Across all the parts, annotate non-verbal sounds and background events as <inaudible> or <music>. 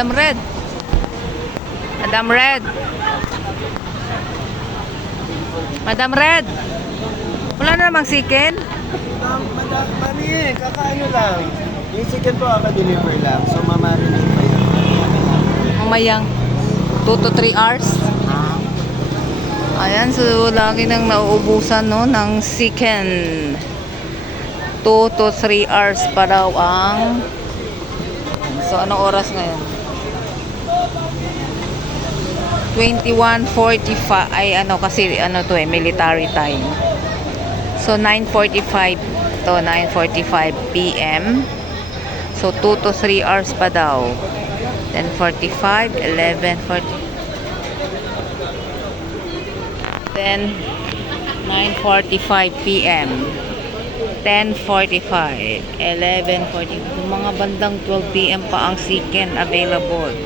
Madam Red. Madam Red. Madam Red. Wala na namang sikin? Um, madam, mali eh, kakaano lang. Yung chicken po deliver lang, so mamarinate pa yun. Mamayang 2 to 3 hours. Ayan, so lagi nang nauubusan no, ng chicken. 2 to 3 hours pa daw ang... So, anong oras ngayon? 21.45 ay ano kasi ano to eh military time so 9.45 to 9.45 p.m. so 2 to 3 hours pa daw 10.45 11.40 then 9.45 p.m. 10.45 11.40 mga bandang 12 p.m. pa ang chicken available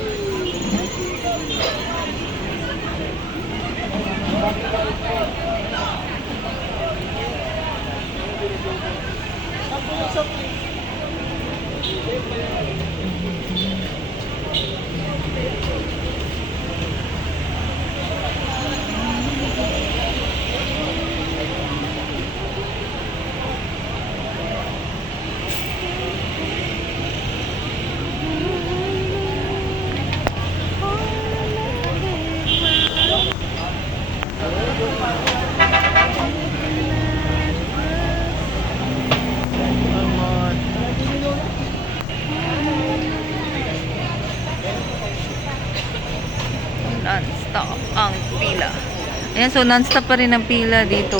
non-stop ang pila. Ayan, so non-stop pa rin ang pila dito.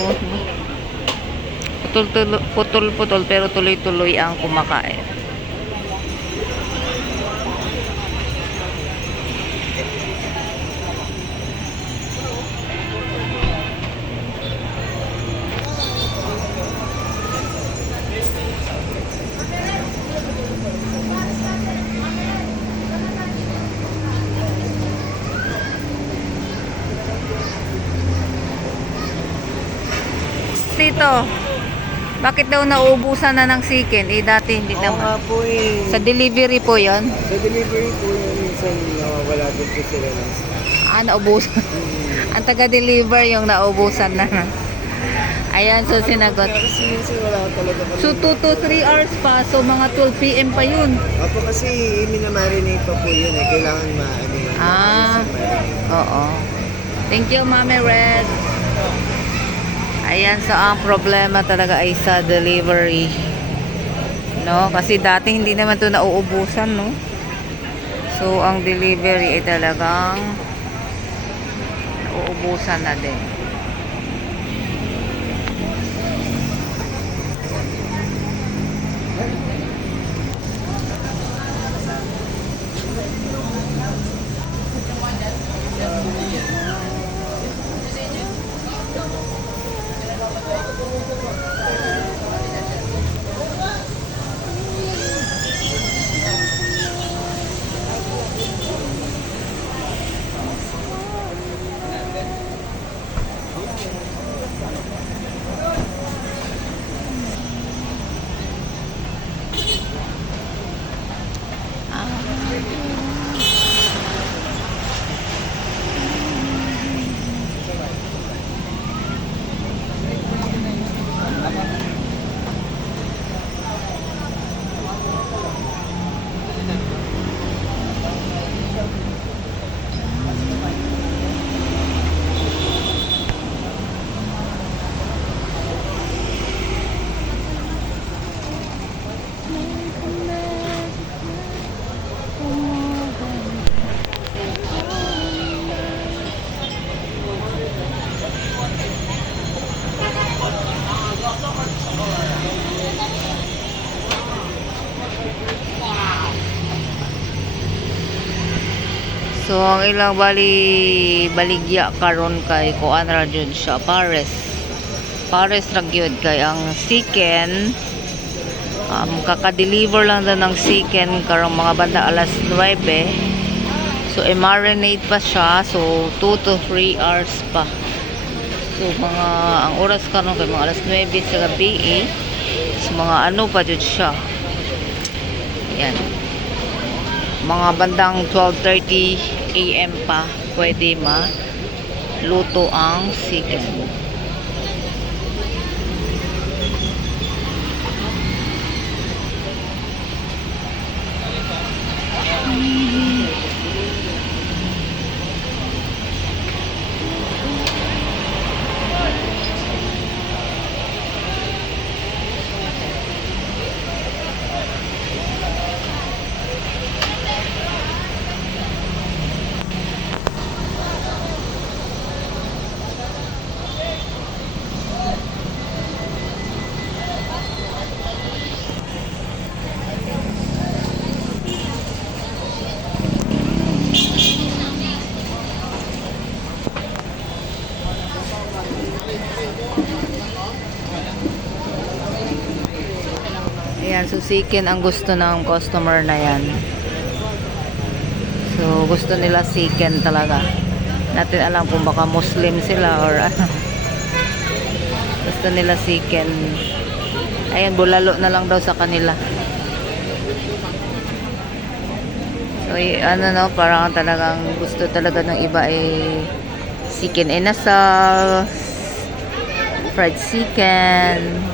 Putol-putol, pero tuloy-tuloy ang kumakain. Dito, bakit daw nauubusan na ng chicken? Eh, dati hindi Oo nga naman. po eh. Sa delivery po yon Sa delivery po yun, minsan nawawala din po sila ng stock. Ah, naubusan. Ang taga-deliver yung naubusan na. Ayan, so sinagot. Kaya kasi minsan wala talaga kami. So, 2 to 3 hours pa. So, mga 12 p.m. pa yun. Opo kasi minamarinate pa po yun eh. Kailangan ma-ano yun. Ah. Oo. Thank you, Mami Red. Ayan, so ang problema talaga ay sa delivery. No? Kasi dati hindi naman to nauubusan, no? So, ang delivery ay talagang nauubusan na din. So ang ilang bali baligya karon kay kuan ra jud siya pares. Pares ra gyud kay ang chicken um, kaka-deliver lang daw ng chicken karong mga banda alas 9. So i-marinate pa siya so 2 to 3 hours pa. So mga ang oras karon kay mga alas 9 sa gabi eh. So mga ano pa jud siya. Yan. Mga bandang 12.30 a.m. pa pwede ma luto ang chicken. Susikin ang gusto ng customer na yan. So, gusto nila siken talaga. Natin alam kung baka Muslim sila or ano. <laughs> Gusto nila siken. Ayan, bulalo na lang daw sa kanila. So, ano no, parang talagang gusto talaga ng iba ay chicken inasal, fried chicken,